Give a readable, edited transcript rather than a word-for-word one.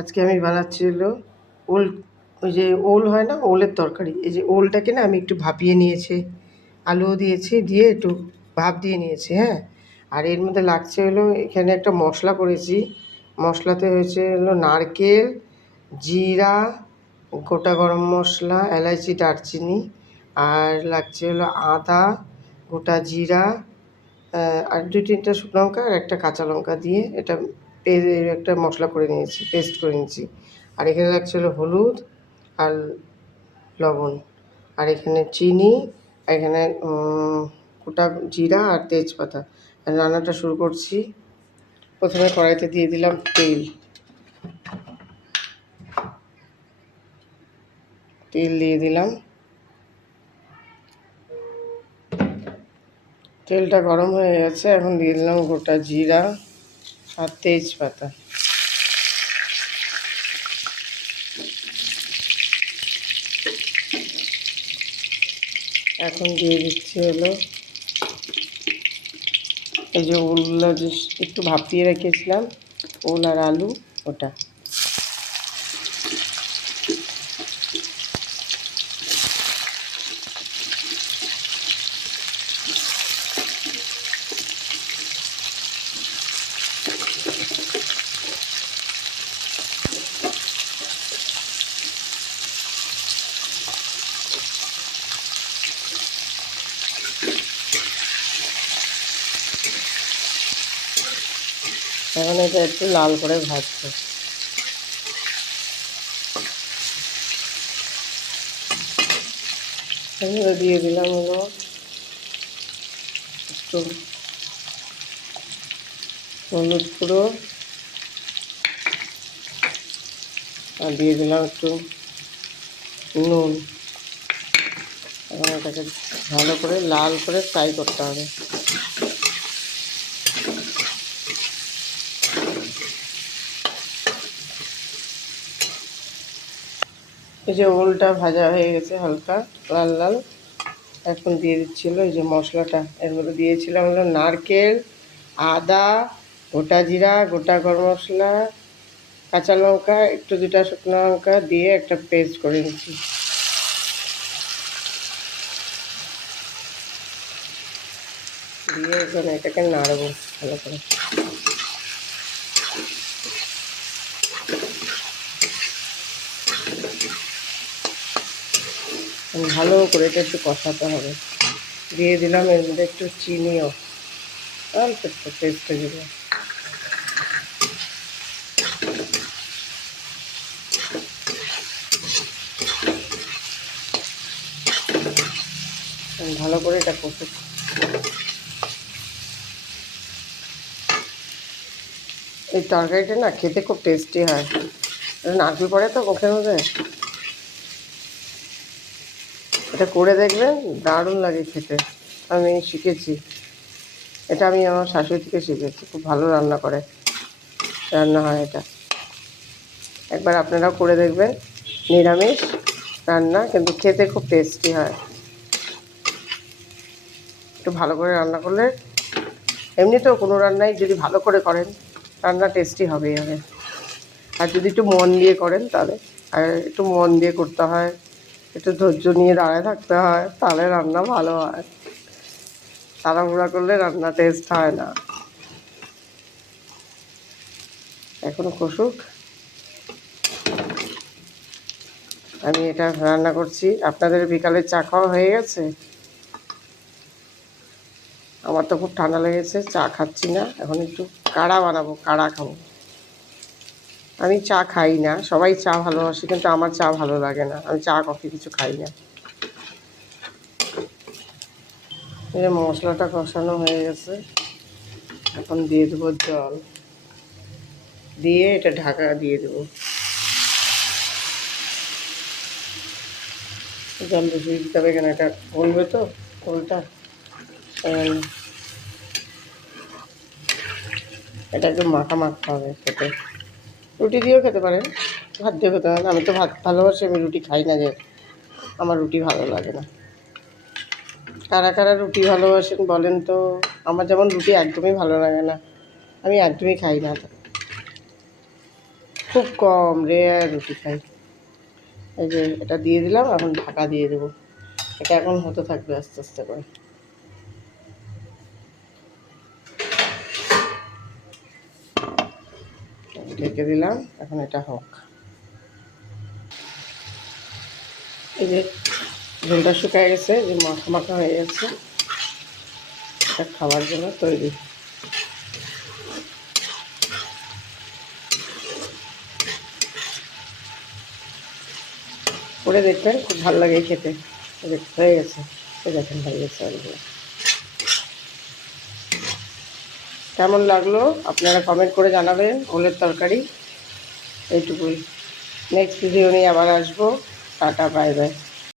আজকে আমি বানাচ্ছি হলো ওল, ওই যে ওল হয় না, ওলের তরকারি। এই যে ওলটাকে না আমি একটু ভাপিয়ে নিয়েছি, আলুও দিয়েছি, দিয়ে একটু ভাপ দিয়ে নিয়েছি, হ্যাঁ। আর এর মধ্যে লাগছে হলো, এখানে একটা মশলা করেছি। মশলাতে হয়েছে হলো নারকেল, জিরা, গোটা গরম মশলা, এলাচি, দারচিনি, আর লাগছে হলো আদা, গোটা জিরা, আর 2-3টা শুকনো লঙ্কা আর একটা কাঁচা লঙ্কা দিয়ে এটা একটা মশলা করে নিয়েছি, পেস্ট করে নিয়েছি। আর এখানে লাগছে হলো হলুদ আর লবণ, আর এখানে চিনি, আর এখানে গোটা জিরা আর তেজপাতা। রান্নাটা শুরু করছি। প্রথমে কড়াইতে দিয়ে দিলাম তেল দিয়ে দিলাম। তেলটা গরম হয়ে গেছে, এখন দিয়ে দিলাম গোটা জিরা আর তেজপাতা। এখন দিয়ে দিচ্ছি হলো এই যে ওলগুলো যে একটু ভাপিয়ে রেখেছিলাম, ওল আর আলু, ওটা। এখন এটা একটু লাল করে ভাজবো। এগুলো দিয়ে দিলাম হলো একটু হলুদ গুঁড়ো, আর দিয়ে দিলাম একটু নুন। এখন এটাকে ভালো করে লাল করে ফ্রাই করতে হবে। এই যে ওলটা ভাজা হয়ে গেছে হালকা লাল লাল। এখন দিয়ে দিচ্ছিল এই যে মশলাটা, এর মধ্যে দিয়েছিলাম হলো নারকেল, আদা, গোটা জিরা, গোটা গরম মশলা, কাঁচা লঙ্কা, একটু 2টা শুকনো লঙ্কা দিয়ে একটা পেস্ট করে নিচ্ছি। দিয়ে এখানে এটাকে নাড়বো ভালো করে। ভালো করে এটা একটু কষাতে হবে। দিয়ে দিলাম এর মধ্যে একটু চিনিও, অল্প একটু টেস্টে দিলাম। ভালো করে এটা কষে, এই তরকারিটা না খেতে খুব টেস্টি হয়। নারকেল পড়ে তো মুখের মধ্যে, এটা করে দেখবেন, দারুণ লাগে খেতে। আমি শিখেছি এটা, আমি আমার শাশুড়ি থেকে শিখেছি, খুব ভালো রান্না করে, রান্না হয় এটা। একবার আপনারাও করে দেখবেন, নিরামিষ রান্না কিন্তু খেতে খুব টেস্টি হয়। একটু ভালো করে রান্না করলে, এমনিতেও কোনো রান্নাই যদি ভালো করে করেন রান্না টেস্টি হবেই হবে। আর যদি একটু মন দিয়ে করেন তাহলে, আর একটু মন দিয়ে করতে হয়, একটু ধৈর্য নিয়ে দাঁড়ায় থাকতে হয়, তাহলে রান্না ভালো হয়। তাড়াহুড়া করলে রান্না টেস্ট হয় না। এখন কষুক, আমি এটা রান্না করছি। আপনাদের বিকালে চা খাওয়া হয়ে গেছে? আমার তো খুব ঠান্ডা লেগেছে, চা খাচ্ছি না, এখন একটু কাড়া বানাবো, কাড়া খাবো। আমি চা খাই না, সবাই চা ভালোবাসে কিন্তু আমার চা ভালো লাগে না, আমি চা কফি কিছু খাই না। এই যে মশলাটা কষানো হয়ে গেছে, এখন দিয়ে দেবো জল, দিয়ে এটা ঢাকা দিয়ে দেবো। জল বেশি দিতে হবে কেন, এটা গলবে তো ওলটা। এটা একটু মাখা মাখতে হবে খেতে। রুটি দিয়েও খেতে পারেন, ভাত দিয়েও খেতে পারেন। আমি তো ভাত ভালোবাসি, আমি রুটি খাই না, যে আমার রুটি ভালো লাগে না। কারা কারা রুটি ভালোবাসেন বলেন তো? আমার যেমন রুটি একদমই ভালো লাগে না, আমি একদমই খাই না। খুব কম রেয়ার রুটি খাই। এই যে এটা দিয়ে দিলাম, এখন ঢাকা দিয়ে দেবো। এটা এখন হতে থাকবে আস্তে আস্তে করে। ঢেকে দিলাম, এখন এটা হোক। এই যে ঝোলটা শুকায় গেছে, যে মাখা মাখা হয়ে গেছে, এটা খাওয়ার জন্য তৈরি। করে দেখবেন, খুব ভালো লাগে খেতে। হয়ে গেছে, দেখেন হয়ে গেছে অনেকগুলো। কেমন লাগলো আপনারা কমেন্ট করে জানাবেন ওলের তরকারি। এইটুকুই। নেক্সট ভিডিও নিয়ে আবার আসবো। Tata, bye bye.